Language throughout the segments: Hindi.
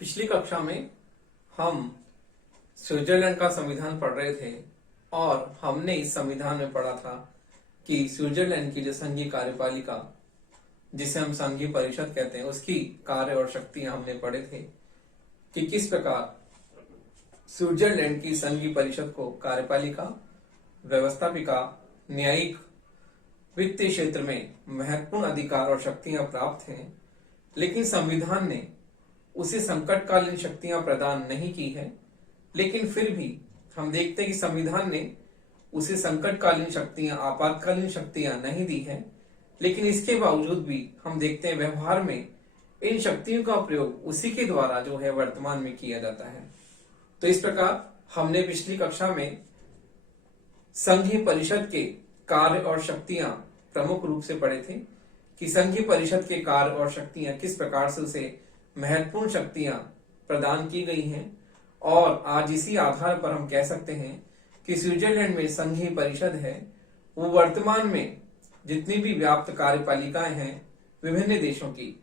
पिछली कक्षा में हम स्विट्जरलैंड का संविधान पढ़ रहे थे और हमने इस संविधान में पढ़ा था कि स्विट्जरलैंड की जो संघीय कार्यपालिका, जिसे हम संघीय परिषद कहते हैं, उसकी कार्य और शक्तियां हमने पढ़े थे कि किस प्रकार स्विट्जरलैंड की संघीय परिषद को कार्यपालिका, व्यवस्थापिका, न्यायिक, वित्तीय क्षेत्र में महत्वपूर्ण अधिकार और शक्तियां प्राप्त हैं, लेकिन संविधान ने उसे संकटकालीन शक्तियां प्रदान नहीं की है। लेकिन फिर भी हम देखते हैं कि संविधान ने उसे संकटकालीन शक्तियां, आपातकालीन शक्तियां नहीं दी है, लेकिन इसके बावजूद भी हम देखते हैं व्यवहार में इन शक्तियों का प्रयोग उसी के द्वारा जो है वर्तमान में किया जाता है। तो इस प्रकार हमने पिछली कक्षा में संघीय परिषद के कार्य और शक्तियां प्रमुख रूप से पढ़े थे कि संघीय परिषद के कार्य और शक्तियां किस प्रकार से उसे महत्वपूर्ण शक्तियां प्रदान की गई हैं, और आज इसी आधार पर हम कह सकते हैं कि स्विट्जरलैंड में संघीय परिषद है वो वर्तमान में जितनी भी व्याप्त कार्यपालिकाएं हैं विभिन्न देशों की,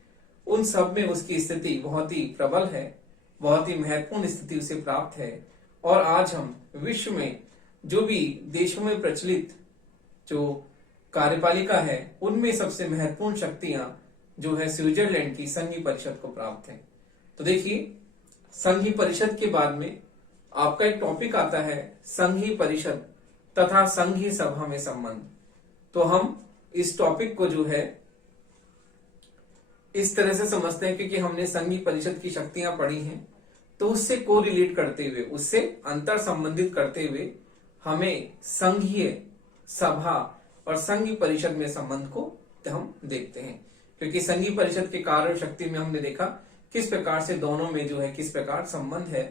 उन सब में उसकी स्थिति बहुत ही प्रबल है, बहुत ही महत्वपूर्ण स्थिति उसे प्राप्त है। और आज हम विश्व में जो भी देशों में प्रचलित जो कार्यपालिका है उनमें सबसे महत्वपूर्ण शक्तियां जो है स्विट्जरलैंड की संघीय परिषद को प्राप्त है। तो देखिए, संघीय परिषद के बाद में आपका एक टॉपिक आता है संघीय परिषद तथा संघीय सभा में संबंध। तो हम इस टॉपिक को जो है इस तरह से समझते हैं क्योंकि हमने संघीय परिषद की शक्तियां पढ़ी हैं, तो उससे को रिलेट करते हुए, उससे अंतर संबंधित करते हुए हमें संघीय सभा और संघीय परिषद में संबंध को हम देखते हैं। क्योंकि संघीय परिषद के कार्य और शक्ति में हमने देखा किस प्रकार से दोनों में जो है किस प्रकार संबंध है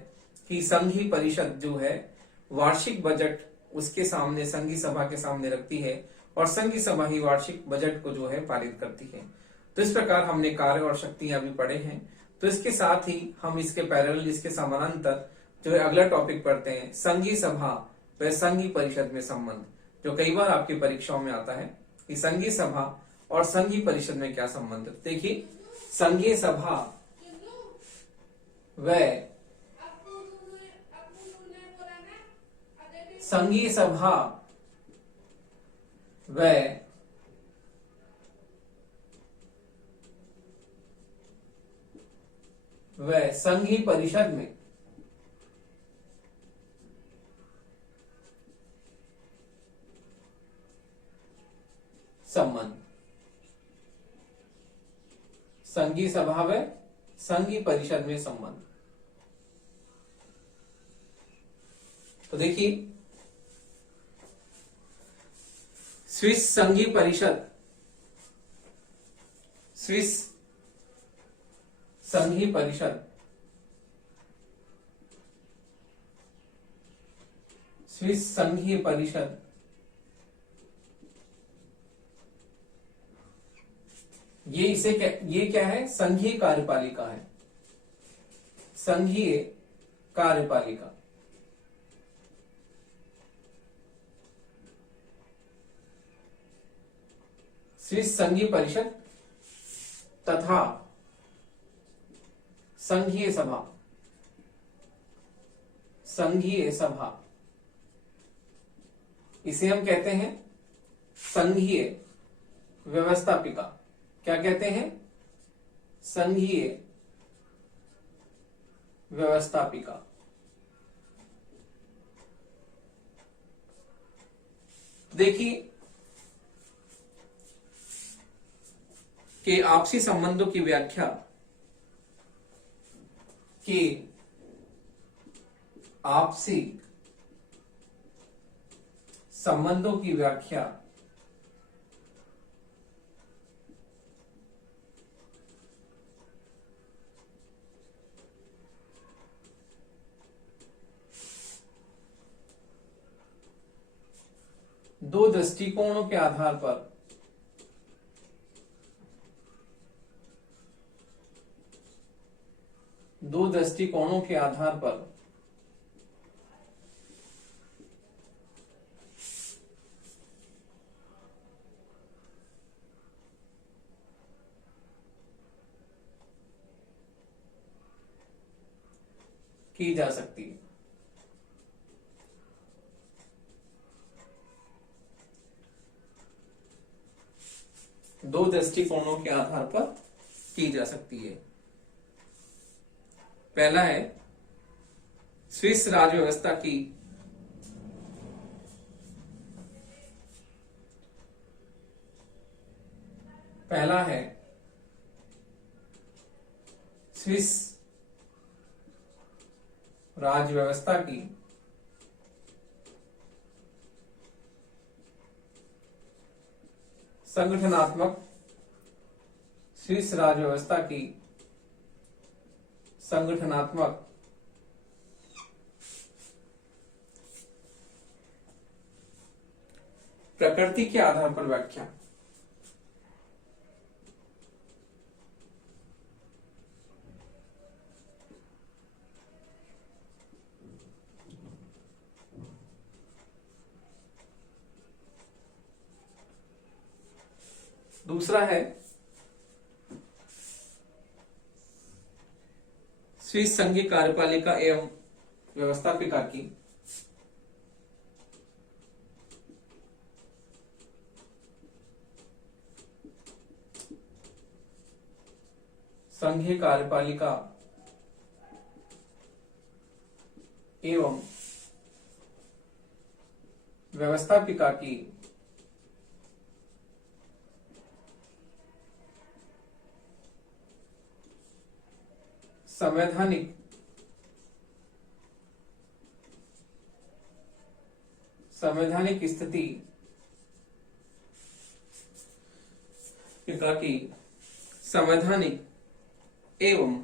कि संघीय परिषद जो है वार्षिक बजट उसके सामने संघीय सभा के सामने रखती है और संघीय सभा ही वार्षिक बजट को जो है पारित करती है। तो इस प्रकार हमने कार्य और शक्तियां भी पढ़े हैं। तो इसके साथ ही हम इसके पैरेलल, इसके समानांतर जो है अगला टॉपिक पढ़ते हैं संघीय सभा व संघीय परिषद में संबंध, जो कई बार आपकी परीक्षाओं में आता है कि संघीय सभा और संघीय परिषद में क्या संबंध है। देखिए, संघीय सभा व संघीय सभा व संघीय परिषद में संबंध, संघीय सभा व संघीय परिषद में संबंध। तो देखिए, स्विस संघीय परिषद, स्विस संघीय परिषद, स्विस संघीय परिषद ये क्या है? संघीय कार्यपालिका है, संघीय कार्यपालिका। स्विस संघीय परिषद तथा संघीय सभा, संघीय सभा इसे हम कहते हैं संघीय व्यवस्थापिका। क्या कहते हैं? संघीय व्यवस्थापिका। देखिए कि आपसी संबंधों की व्याख्या कि आपसी संबंधों की व्याख्या दो दृष्टिकोणों के आधार पर की जा सकती है। दो दृष्टिकोणों के आधार पर की जा सकती है। पहला है स्विस राज्य व्यवस्था की पहला है स्विस राज्य व्यवस्था की संगठनात्मक स्विस राज्य व्यवस्था की संगठनात्मक प्रकृति के आधार पर व्याख्या। दूसरा है स्विस संघीय कार्यपालिका एवं व्यवस्थापिका की संघीय कार्यपालिका एवं व्यवस्थापिका की संवैधानिक स्थिति की संवैधानिक एवं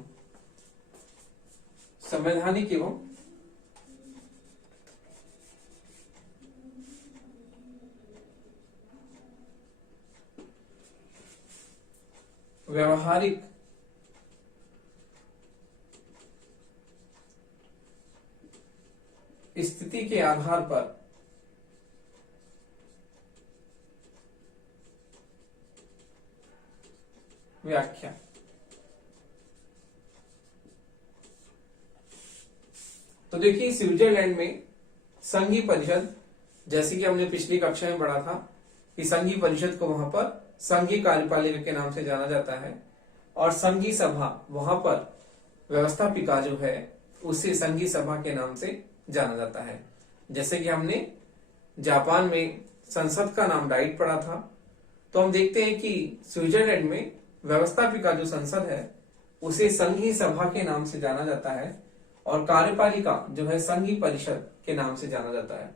व्यवहारिक स्थिति के आधार पर व्याख्या। तो देखिए स्विट्जरलैंड में संघीय परिषद, जैसे कि हमने पिछली कक्षा में पढ़ा था कि संघीय परिषद को वहां पर संघीय कार्यपालिका के नाम से जाना जाता है और संघीय सभा वहां पर व्यवस्थापिका जो है उसे संघीय सभा के नाम से जाना जाता है। जैसे कि हमने जापान में संसद का नाम डाइट पढ़ा था, तो हम देखते हैं कि स्विट्जरलैंड में व्यवस्थापिका जो संसद है उसे संघीय सभा के नाम से जाना जाता है और कार्यपालिका जो है संघीय परिषद के नाम से जाना जाता है।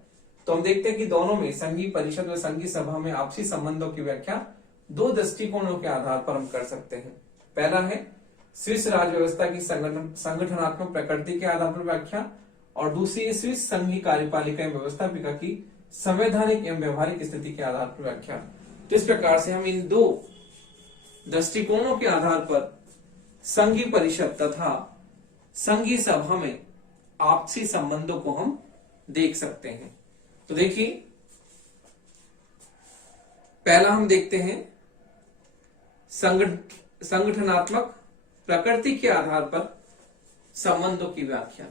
तो हम देखते हैं कि दोनों में संघीय परिषद और संघीय सभा में आपसी संबंधों की व्याख्या दो दृष्टिकोणों के आधार पर हम कर सकते हैं। पहला है स्विस राज्य व्यवस्था की संगठनात्मक प्रकृति के आधार पर व्याख्या और दूसरी स्विस संघीय कार्यपालिका एवं व्यवस्थापिका की संवैधानिक एवं व्यवहारिक स्थिति के आधार पर व्याख्या। तो इस प्रकार से हम इन दो दृष्टिकोणों के आधार पर संघीय परिषद तथा संघीय सभा में आपसी संबंधों को हम देख सकते हैं। तो देखिए पहला हम देखते हैं संगठनात्मक प्रकृति के आधार पर संबंधों की व्याख्या।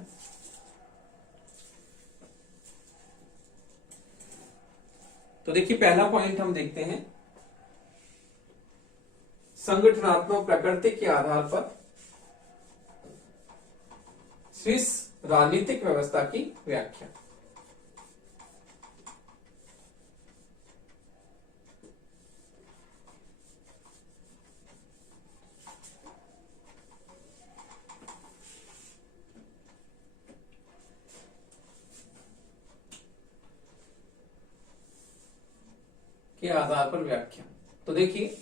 तो देखिए पहला पॉइंट हम देखते हैं संगठनात्मक प्रकृति के आधार पर स्विस राजनीतिक व्यवस्था की व्याख्या। के आधार पर व्याख्या। तो देखिए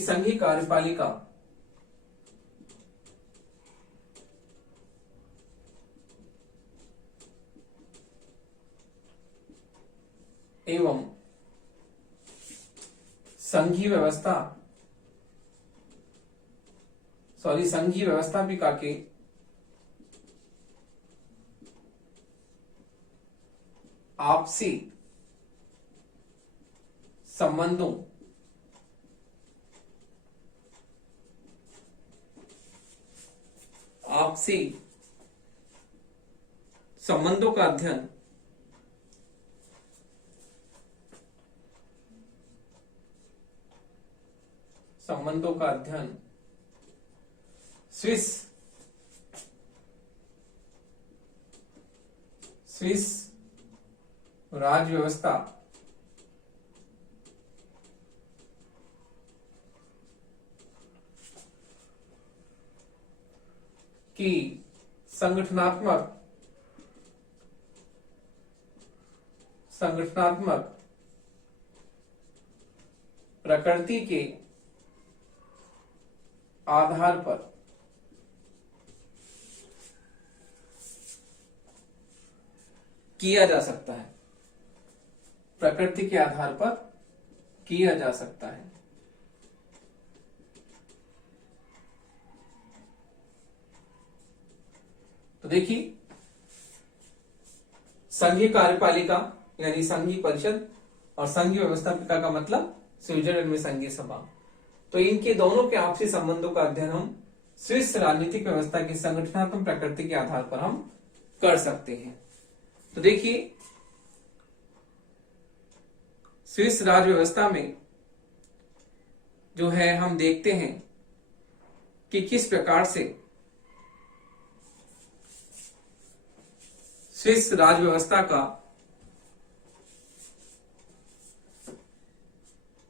संघीय कार्यपालिका एवं संघीय व्यवस्थापिका के आपसी संबंधों आपसी संबंधों का अध्ययन स्विस राज्य व्यवस्था की संगठनात्मक प्रकृति के आधार पर किया जा सकता है। प्रकृति के आधार पर किया जा सकता है। तो देखिए, संघीय कार्यपालिका यानी संघीय परिषद और संघीय व्यवस्थापिका का मतलब स्विट्जरलैंड में संघीय सभा। तो इनके दोनों के आपसी संबंधों का अध्ययन हम स्विस राजनीतिक व्यवस्था की संगठनात्मक प्रकृति के आधार पर हम कर सकते हैं। तो देखिए, स्विस राज्य व्यवस्था में जो है हम देखते हैं कि किस प्रकार से स्विस राज्य व्यवस्था का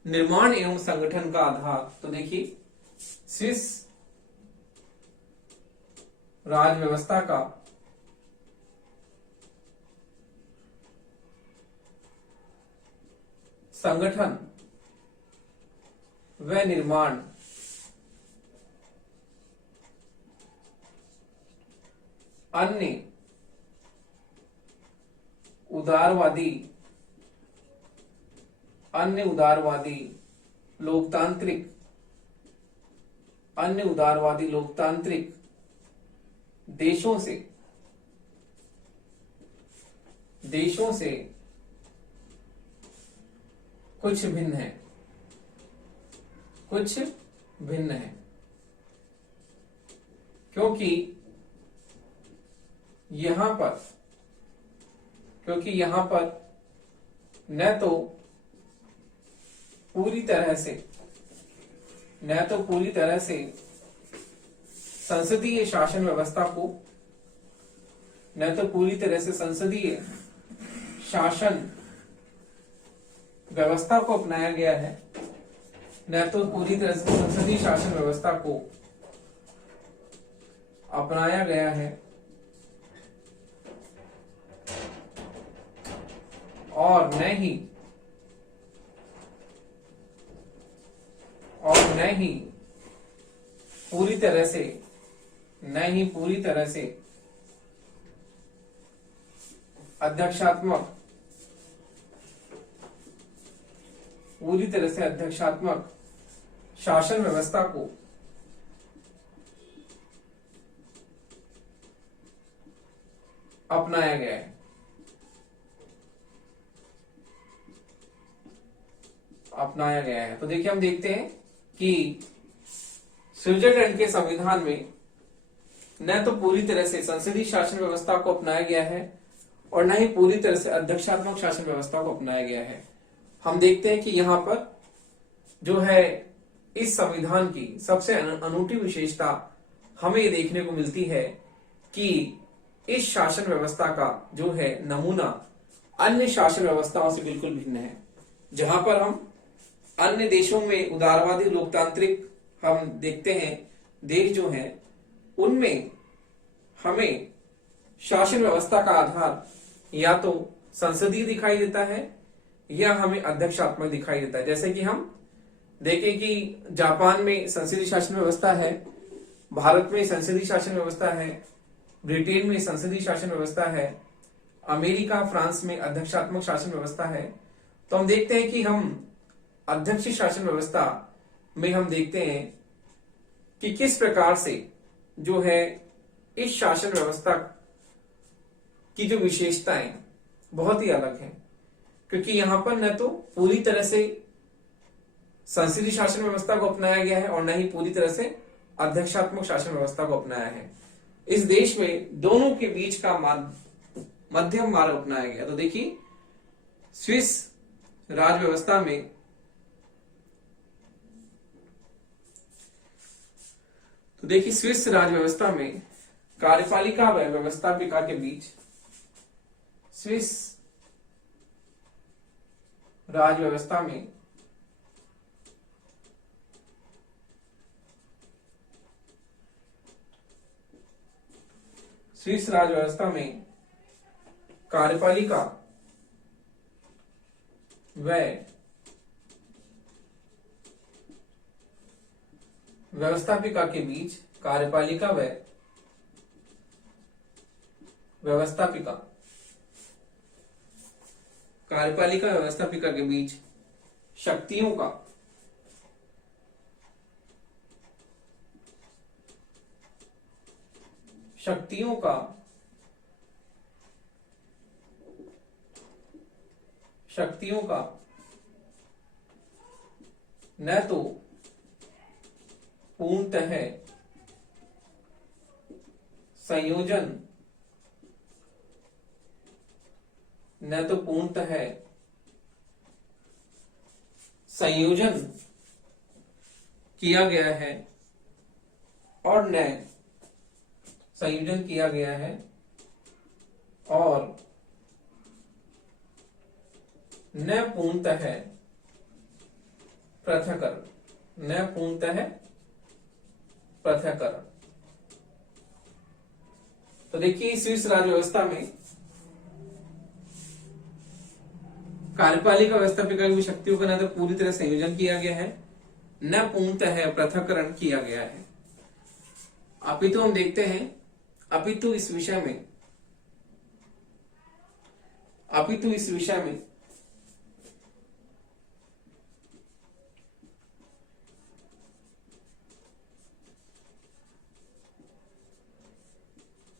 निर्माण एवं संगठन का आधार। तो देखिए, स्विस राज्य व्यवस्था का संगठन व निर्माण अन्य उदारवादी लोकतांत्रिक देशों से कुछ भिन्न है क्योंकि यहां पर न तो पूरी तरह से संसदीय शासन व्यवस्था को अपनाया गया है, न तो पूरी तरह से संसदीय शासन व्यवस्था को अपनाया गया है और न ही पूरी तरह से अध्यक्षात्मक शासन व्यवस्था को अपनाया गया है। तो देखिए, हम देखते हैं कि स्विट्जरलैंड के संविधान में न तो पूरी तरह से संसदीय शासन व्यवस्था को अपनाया गया है और न ही पूरी तरह से अध्यक्षात्मक शासन व्यवस्था को अपनाया गया है। हम देखते हैं कि यहाँ पर जो है इस संविधान की सबसे अनूठी विशेषता हमें ये देखने को मिलती है कि इस शासन व्यवस्था का जो है नमूना अन्य शासन व्यवस्थाओं से बिल्कुल भिन्न है। जहां पर हम अन्य देशों में उदारवादी लोकतांत्रिक हम देखते हैं देश जो हैं, उनमें हमें शासन व्यवस्था का आधार या तो संसदीय दिखाई देता है या हमें अध्यक्षात्मक दिखाई देता है। जैसे कि हम देखें कि जापान में संसदीय शासन व्यवस्था है, भारत में संसदीय शासन व्यवस्था है, ब्रिटेन में संसदीय शासन व्यवस्था है, अमेरिका फ्रांस में अध्यक्षात्मक शासन व्यवस्था है। तो हम देखते हैं कि हम अध्यक्ष शासन व्यवस्था में हम देखते हैं कि किस प्रकार से जो है इस शासन व्यवस्था की जो विशेषताएं बहुत ही अलग हैं, क्योंकि यहां पर न तो पूरी तरह से संसदीय शासन व्यवस्था को अपनाया गया है और न ही पूरी तरह से अध्यक्षात्मक शासन व्यवस्था को अपनाया है। इस देश में दोनों के बीच का मध्यम मार्ग अपनाया गया। तो देखिए स्विस राज व्यवस्था में स्विस राज व्यवस्था में कार्यपालिका व व्यवस्थापिका के बीच स्विस राज व्यवस्था में कार्यपालिका व व्यवस्थापिका के बीच कार्यपालिका व्यवस्थापिका के बीच शक्तियों का न तो पूर्णतः संयोजन किया गया है और न पूर्णतः पृथक्करण। तो देखिए स्विस राज व्यवस्था में कार्यपालिका व्यवस्थापिका की शक्तियों का न तो पूरी तरह संयोजन किया गया है न पूर्णतः पृथक्करण किया गया है। अपितु हम देखते हैं इस विषय में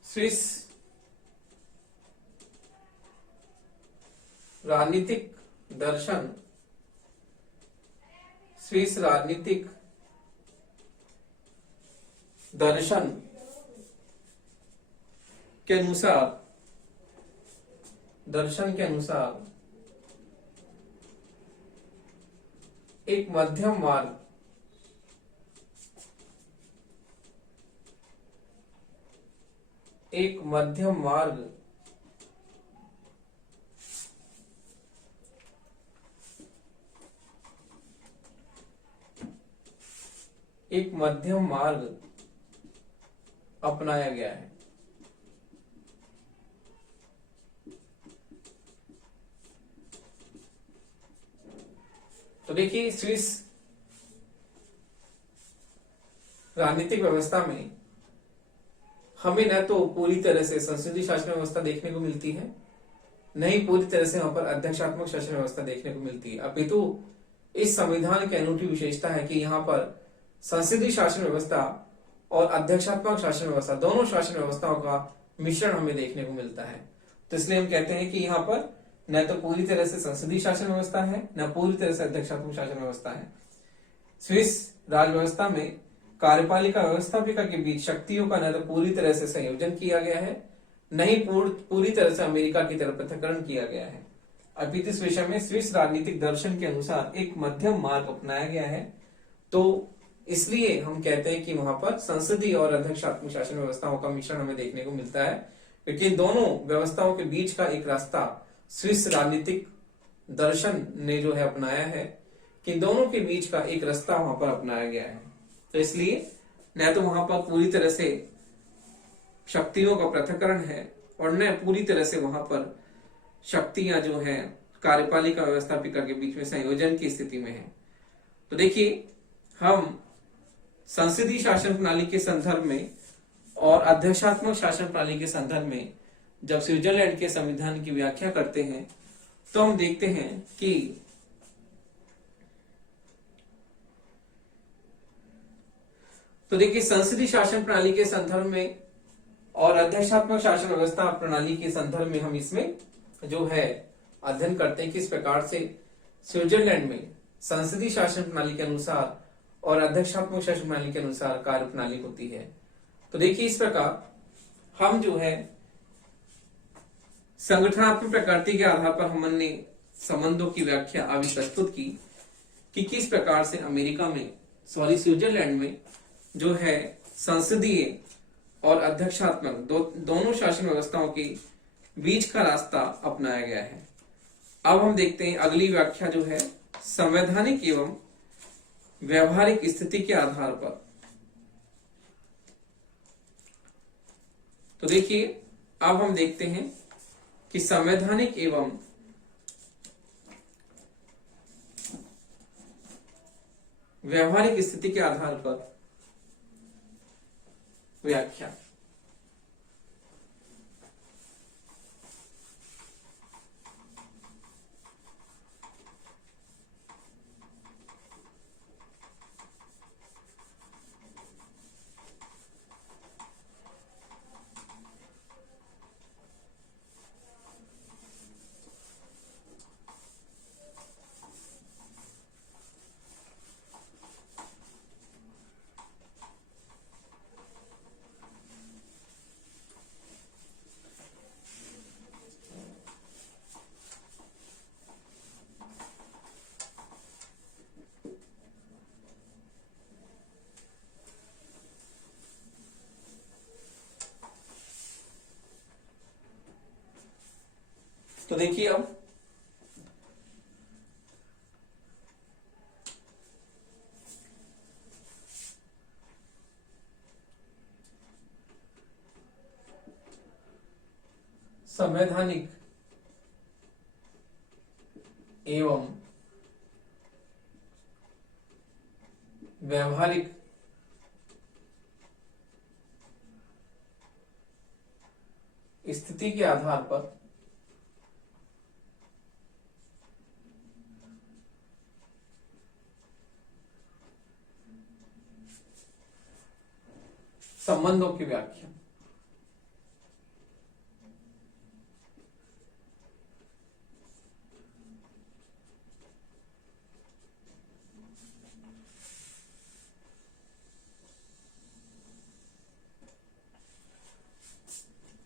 स्विस राजनीतिक दर्शन के अनुसार एक मध्यम मार्ग अपनाया गया है। तो देखिए स्विस राजनीतिक व्यवस्था में हमें न तो पूरी तरह से संसदीय शासन व्यवस्था देखने को मिलती है, न ही पूरी तरह से वहां पर अध्यक्षात्मक शासन व्यवस्था देखने को मिलती है। अपितु इस संविधान की अनूठी विशेषता है कि यहाँ पर संसदीय शासन व्यवस्था और अध्यक्षात्मक शासन व्यवस्था दोनों शासन व्यवस्थाओं का मिश्रण हमें देखने को मिलता है। तो इसलिए हम कहते हैं कि यहाँ पर न तो पूरी तरह से संसदीय शासन व्यवस्था है न पूरी तरह से अध्यक्षात्मक शासन व्यवस्था है। स्विस राज व्यवस्था में कार्यपालिका व्यवस्थापिका के बीच शक्तियों का न तो पूरी तरह से संयोजन किया गया है न ही पूरी तरह से अमेरिका की तरफ पृथक्करण किया गया है। अपितु इस विषय में स्विस राजनीतिक दर्शन के अनुसार एक मध्यम मार्ग अपनाया गया है। तो इसलिए हम कहते हैं कि वहां पर संसदीय और अध्यक्षात्मक शासन व्यवस्थाओं का मिश्रण हमें देखने को मिलता है, क्योंकि दोनों व्यवस्थाओं के बीच का एक रास्ता स्विस राजनीतिक दर्शन ने जो है अपनाया है कि दोनों के बीच का एक रास्ता वहां पर अपनाया गया है। तो इसलिए न तो वहां पर पूरी तरह से शक्तियों का पृथक्करण है और न पूरी तरह से वहां पर शक्तियां जो है कार्यपालिका व्यवस्थापिका के बीच में संयोजन की स्थिति में है। तो देखिए हम संसदीय शासन प्रणाली के संदर्भ में और अध्यक्षात्मक शासन प्रणाली के संदर्भ में जब स्विट्जरलैंड के संविधान की व्याख्या करते हैं तो हम देखते हैं कि तो देखिए संसदीय शासन प्रणाली के संदर्भ में और अध्यक्षात्मक शासन व्यवस्था प्रणाली के संदर्भ में हम इसमें जो है अध्ययन करते हैं किस प्रकार से स्विट्जरलैंड में संसदीय शासन प्रणाली के अनुसार और अध्यक्षात्मक शासन प्रणाली के अनुसार कार्य प्रणाली होती है। तो देखिए इस प्रकार हम जो है संगठनात्मक प्रकृति के आधार पर हमने संबंधों की व्याख्या अभी प्रस्तुत की कि किस प्रकार से अमेरिका में स्विट्जरलैंड में जो है संसदीय और अध्यक्षात्मक दोनों शासन व्यवस्थाओं के बीच का रास्ता अपनाया गया है। अब हम देखते हैं अगली व्याख्या जो है संवैधानिक एवं व्यवहारिक स्थिति के आधार पर। तो देखिए अब हम देखते हैं कि संवैधानिक एवं व्यवहारिक स्थिति के आधार पर व्याख्या। तो देखिए अब संवैधानिक एवं व्यवहारिक स्थिति के आधार पर संबंधों की व्याख्या।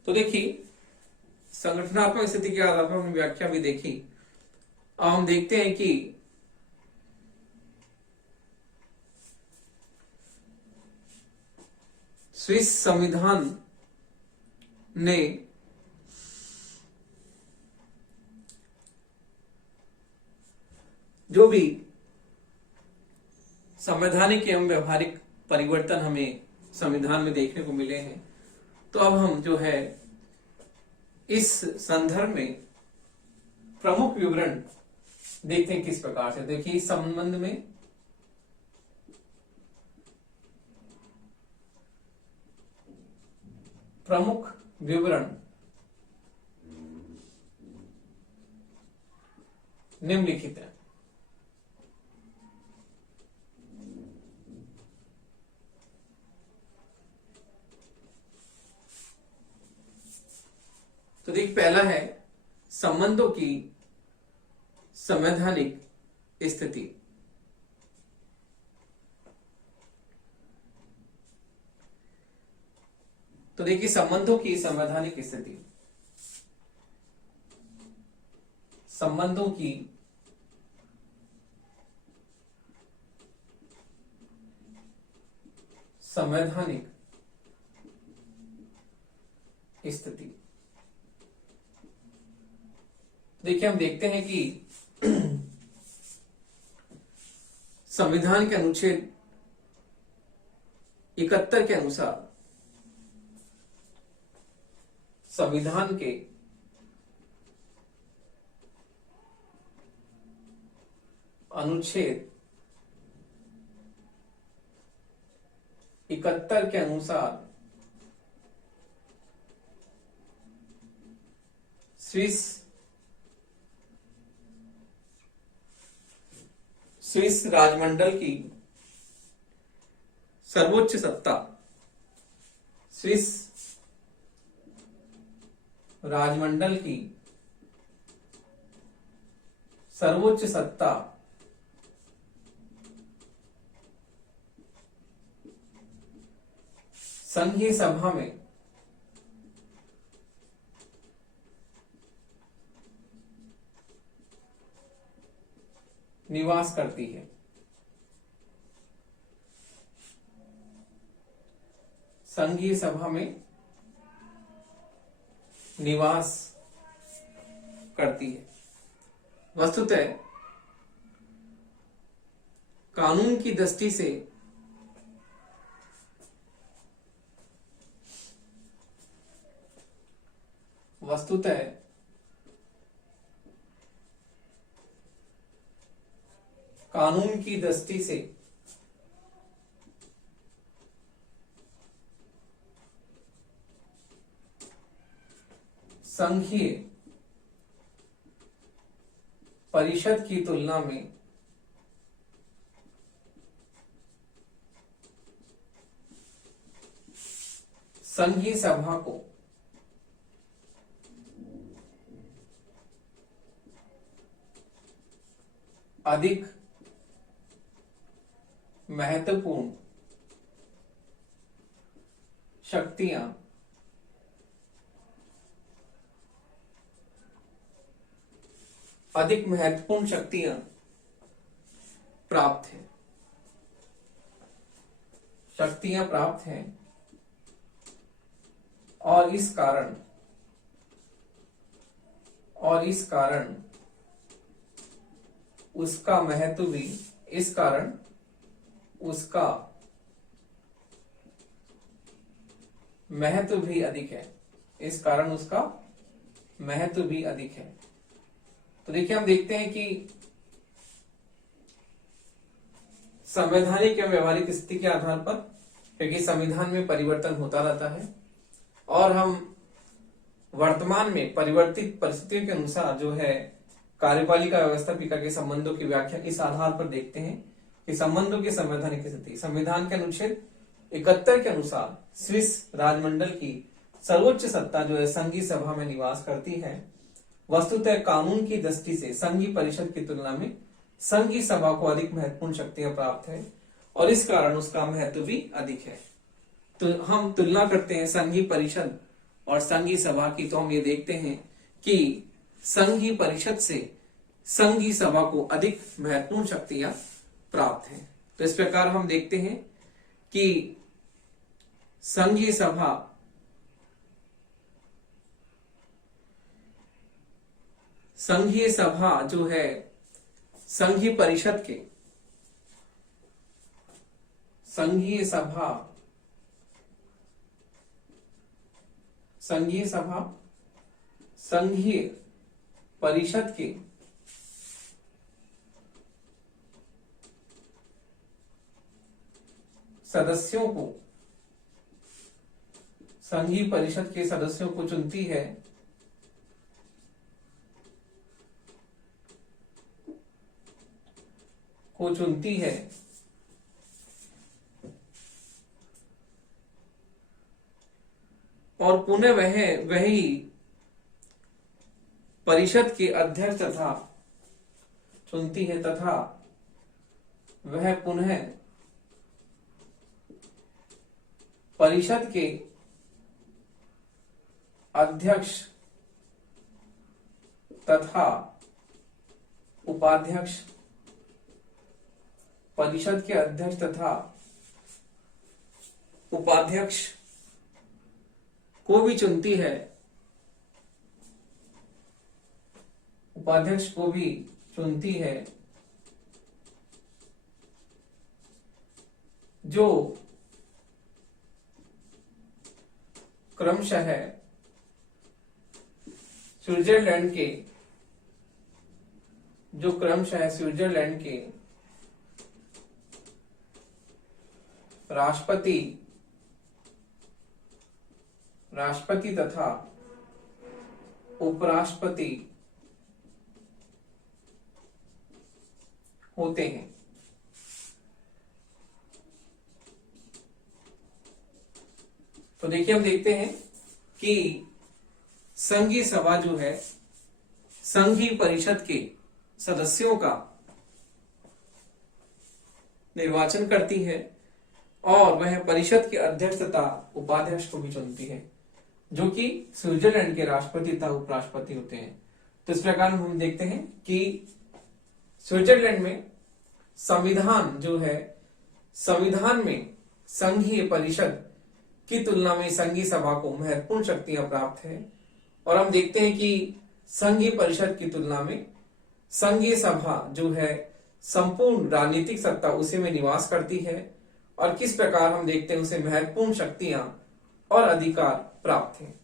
तो देखिए संगठनात्मक स्थिति के आधार पर हमने व्याख्या भी देखी। अब हम देखते हैं कि स्विस संविधान ने जो भी संवैधानिक एवं व्यवहारिक परिवर्तन हमें संविधान में देखने को मिले हैं, तो अब हम जो है इस संदर्भ में प्रमुख विवरण देखते हैं किस प्रकार से। देखिए इस संबंध में प्रमुख विवरण निम्नलिखित है। तो देखिए पहला है संबंधों की संवैधानिक स्थिति। तो देखिए संबंधों की संवैधानिक स्थिति, संबंधों की संवैधानिक स्थिति। देखिए हम देखते हैं कि संविधान के अनुच्छेद 71 के अनुसार संविधान के अनुच्छेद 71 के अनुसार स्विस राजमंडल की सर्वोच्च सत्ता, स्विस राजमंडल की सर्वोच्च सत्ता संघीय सभा में निवास करती है। संघीय सभा में निवास करती है। वस्तुतः कानून की दृष्टि से कानून की दृष्टि से संघीय परिषद की तुलना में संघीय सभा को अधिक महत्वपूर्ण शक्तियां प्राप्त हैं। और इस कारण उसका महत्व भी अधिक है। तो देखिए, हम देखते हैं कि संवैधानिक या व्यवहारिक स्थिति के आधार पर, क्योंकि संविधान में परिवर्तन होता रहता है और हम वर्तमान में परिवर्तित परिस्थितियों के अनुसार जो है कार्यपालिका व्यवस्थापिका के संबंधों की व्याख्या इस आधार पर देखते हैं कि संबंधों की संवैधानिक स्थिति संविधान के अनुच्छेद 71 के अनुसार स्विस राजमंडल की सर्वोच्च सत्ता जो है संघीय सभा में निवास करती है। वस्तुतः कानून की दृष्टि से संघीय परिषद की तुलना में संघीय सभा को अधिक महत्वपूर्ण शक्तियां प्राप्त है और इस कारण उसका महत्व भी अधिक है। तो हम तुलना करते हैं संघीय परिषद और संघीय सभा की, तो हम ये देखते हैं कि संघीय परिषद से संघीय सभा को अधिक महत्वपूर्ण शक्तियां प्राप्त हैं। तो इस प्रकार हम देखते हैं कि संघीय सभा जो है संघीय परिषद के संघीय परिषद के सदस्यों को चुनती है और पुनः वही परिषद के अध्यक्ष तथा वह पुनः परिषद के अध्यक्ष तथा उपाध्यक्ष को भी चुनती है, जो क्रमशः स्विट्जरलैंड के राष्ट्रपति तथा उपराष्ट्रपति होते हैं। तो देखिए, हम देखते हैं कि संघीय सभा जो है संघीय परिषद के सदस्यों का निर्वाचन करती है और वह परिषद की अध्यक्ष तथा उपाध्यक्ष को भी चुनती है, जो कि स्विट्जरलैंड के राष्ट्रपति तथा उपराष्ट्रपति होते हैं। तो इस प्रकार हम देखते हैं कि स्विट्जरलैंड में संविधान जो है, संविधान में संघीय परिषद की तुलना में संघीय सभा को महत्वपूर्ण शक्तियां प्राप्त है। और हम देखते हैं कि संघीय परिषद की तुलना में संघीय सभा जो है संपूर्ण राजनीतिक सत्ता उसी में निवास करती है, और किस प्रकार हम देखते हैं उसे महत्वपूर्ण शक्तियां और अधिकार प्राप्त हैं।